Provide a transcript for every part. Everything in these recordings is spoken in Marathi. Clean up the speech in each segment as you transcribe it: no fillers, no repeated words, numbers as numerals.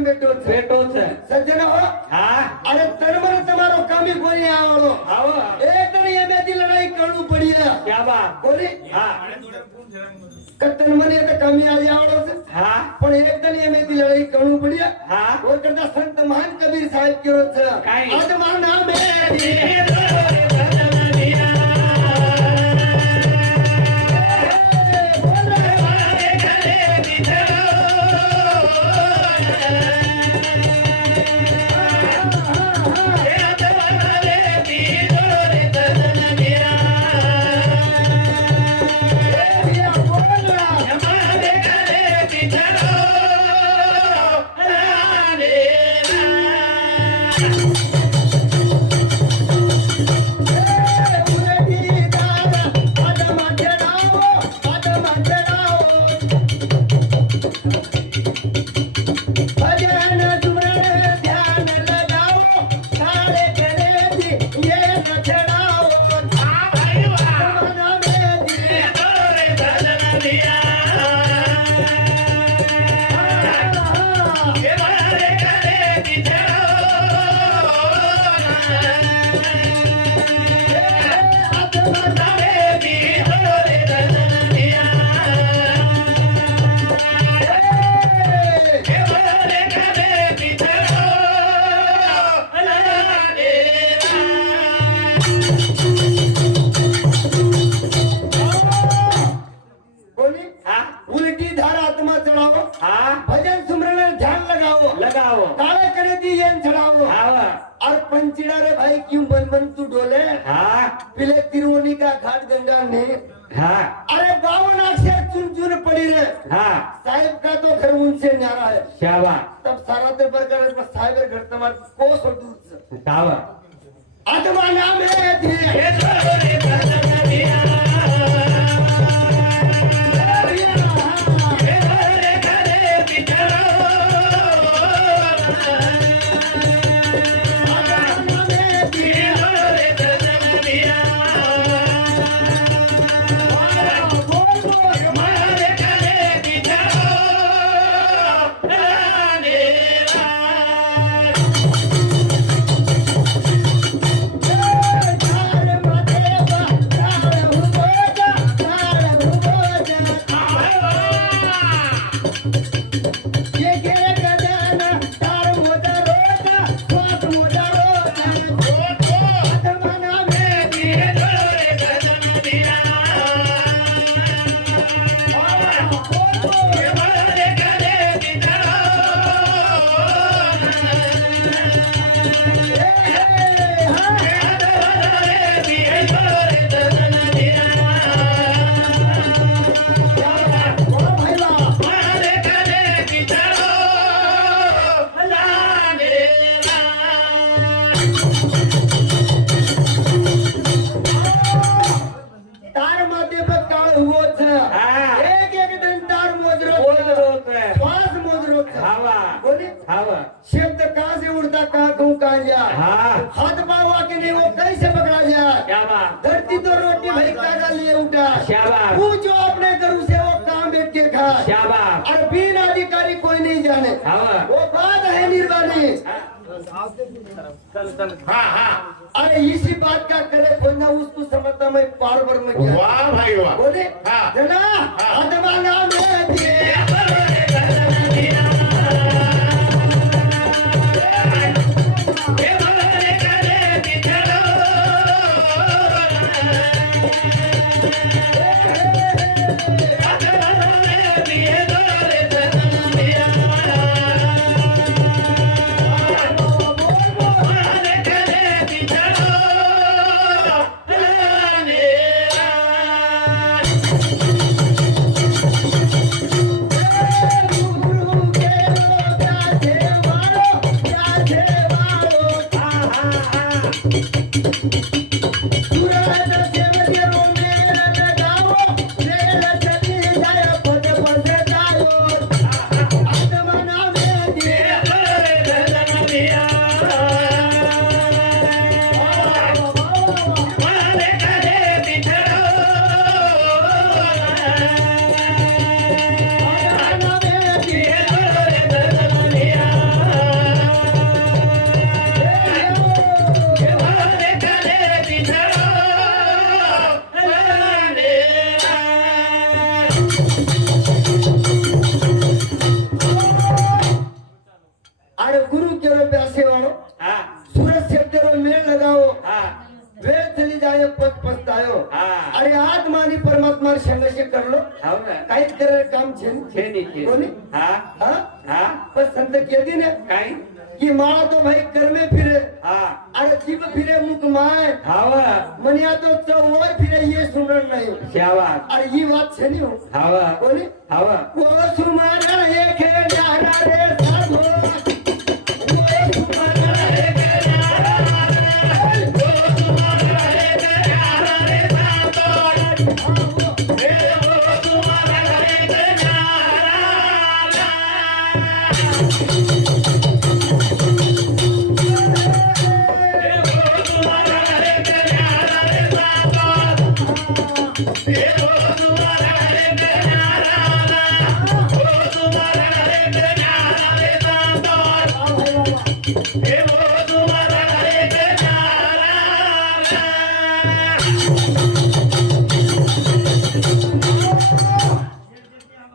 કામ બેઠો છે બેઠો છે સજ્જન હો હા અરે તરમર તમારો કામી કોઈ આવડો આવો એક તણી એમેથી લડાઈ કરવું પડી ક્યાં બા બોલી હા કતન મને તો કામી આજે આવડો છે હા પણ એક તણી એમેથી લડાઈ કરવું પડી હા ઓર કરતા સંત મહાન કબીર સાહેબ કેવો છે કાઈ? આત્મા નામે उलटी धार आत्मा चढ़ाओ હા भजन सुमरन में ध्यान लगाओ લગાવો काले करे दी ये चढ़ाओ આવો और पंचीड़ा रे भाई क्यों बन बन तू डोले હા पिले तिरुवनी का घाट गंगा ने હા अरे 52 अक्षर चुन चुन पड़ी रे હા साहिब का तो घर उनसे न्यारा है ક્યાં बा तब सारा दरबार का साहिब के घर तुम्हार कोस और दूर से આવો आत्मा नाम है धी तार माथे पर काळ हुओ छ હા एक एक दिन तार मोजरो બોલરો છે पांच मोजरो छ આવા बोले આવો शब्द कहां से उड़ता कहां कहूं कहां जा હા हाथ पाव आके नहीं वो कैसे पकड़ा जा ક્યાં बा धरती तो रोटी भाई कागा लिए उठा शाबाश पूछो अपने गुरु से वो काम बैठ के खा શાબાશ और बिन अधिकारी कोई नहीं जाने આવો वो बात है निर्वाणी हाँ हाँ अरे इसी बात का करे कोई ना उसको समझता मैं पार भर में क्या वाह भाई वाह बोले हाँ। जना आत्मा नाम है धी अरे गुरु केरो प्यासे वालो હા सूरज से तेरो मेल लगाओ હા वेळ चली जाए पद पछतायो હા अरे आत्मा आणि परमात्मा संघर्ष करलो હાવ ને काहीच करे काम छे છે ની છે कोणी હા हाँ હા पर संत कहती ने કાઈ कि माला तो भाई कर में फिरे હા अरे जीव फिरे मुख माय હાવ मनिया तो चौवर फिरे ये सुनर नहीं શાબાશ अरे ये बात छे नहीं हो હાव बोली હાव वो सुमारा एक है नारा रे साधो वो सुमारा एक है नारा रे वो सुमारा एक है नारा रे साधो रे वो सुमारा एक है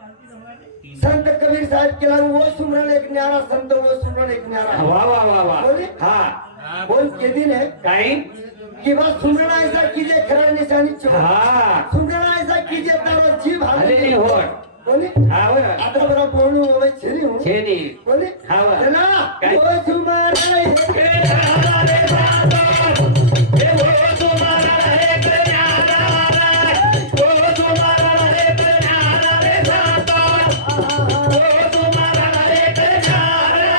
संत कबीर साहब के लागू वो सुमरन एक न्यारा संत वो सुमरन एक न्यारा વાહ વાહ વાહ વાહ बोली હા बोल के दिन है કાઈ कि बस सुमरन ऐसा कीजिए खरा निशानी चुका હા सुमरन ऐसा कीजिए तारो जीव અરે ની હોર बोली હાવ आता बड़ा बोलू होवे छेनी हूं છે ની बोली હાव चला काय? वो सुमरन एक न्यारा रे साधो ए वो सुमरन एक न्यारा वो सुमरन एक न्यारा रे साधो वो सुमरन एक न्यारा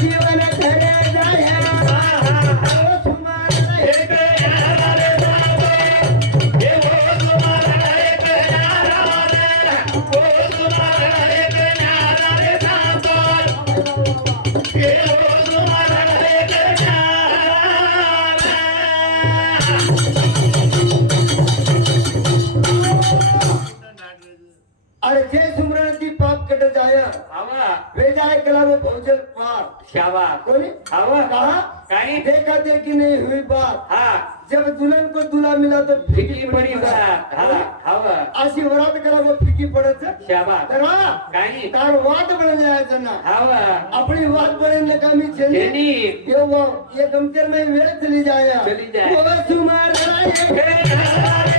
जीवन खड़े जाया अरे जय सुमरण की पाप कट जाया હાવ वे जाए कला वो भोजन पार શાબાશ बोली હાવ कहा કાઈ देखा देखी नहीं हुई बात હા जब दुल्हन को दूल्हा मिला तो ફીકી પડી વાત હા હાવ अशी वरात करा वो फीकी पड़त શાબાશ करा કાઈ तार वाद बन जायचं ना હાવ अपनी वाद बने कामी છે छेली ની ये गमतर में वेळ चली जाया चली जाए। वो सुमारा एक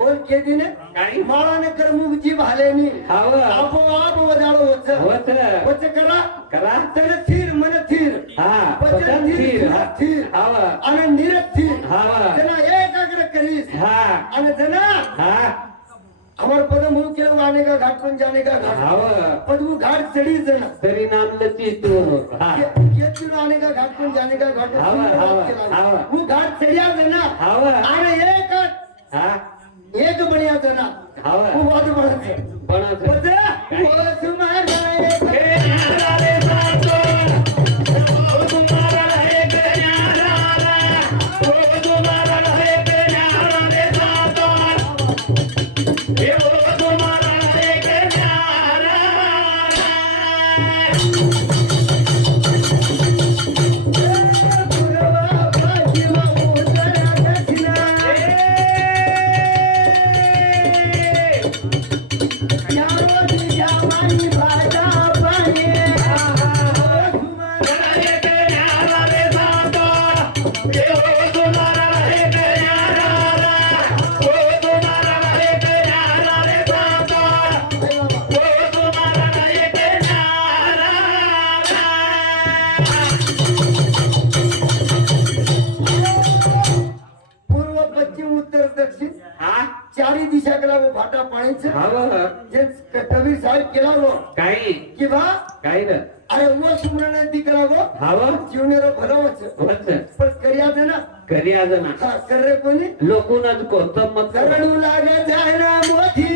और के दिन કાઈ माळाने कर मुग जीभ हालेनी હાવ आपोआप वजाळो होत હોત होत करा કરા तर थीर मन थीर હા वचन પતન थीर થીર सुरत थीर હાવ आणि निरत थीर હાવ जना एकाग्र करीस હા आणि जना હા हमार पद मुंह के आने का घाट पण जाने का घाट હાવ पद वो घाट चढ़ी जना તરી નામ લચી તું હા ये चुन आने का घाट पण जाने का घाट हाव, हाव, हाव. वो घाट चढ़िया जना હાવ आणि હા एक बढ़िया जना હાવ वो वाद बढ़त પણ पद वो सुमारा एक हाव जीवनेर भलं वच वच पण करिया ना करी आज ना हा कर रे कोणी लोकूनच कोतम मत करडू लागे जायना मोठी